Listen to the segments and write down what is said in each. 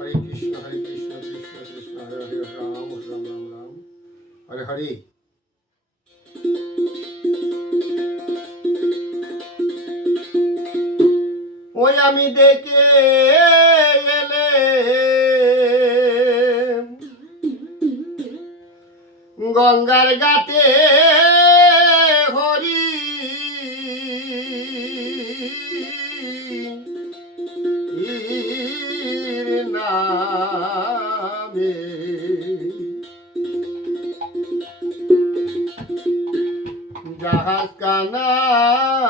হরে কৃষ্ণ হরে কৃষ্ণ কৃষ্ণ কৃষ্ণ হরে হরে রাম রাম রাম রাম হরে হরে ওই আমি দেখে এলে। গঙ্গার গাতে Allah.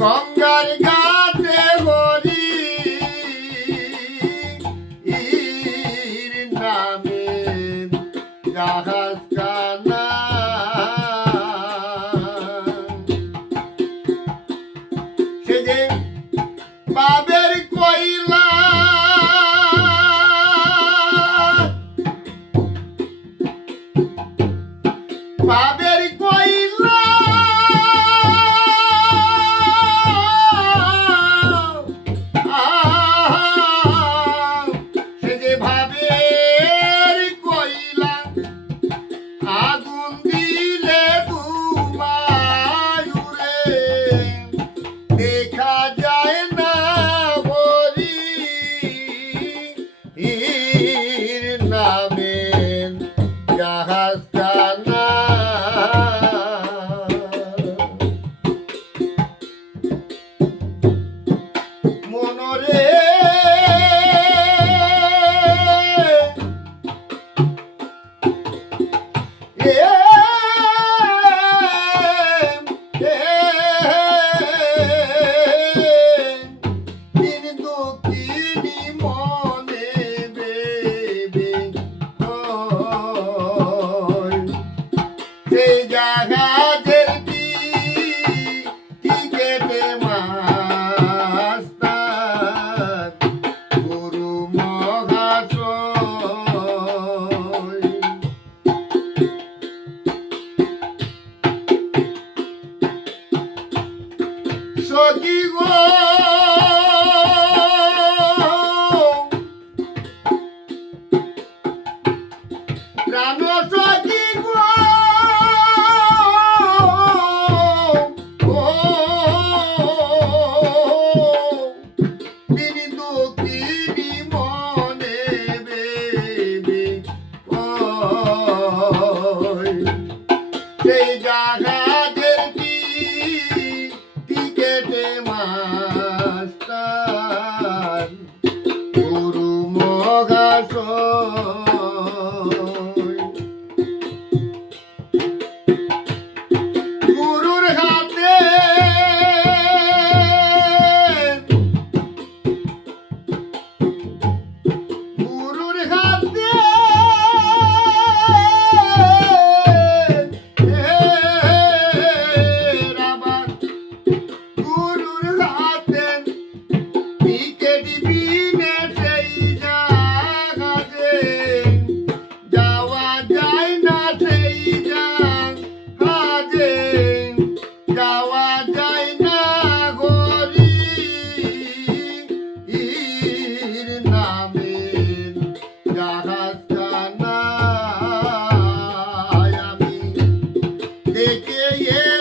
গঙ্গার ঘাটে হরি নামে যাহা yeah.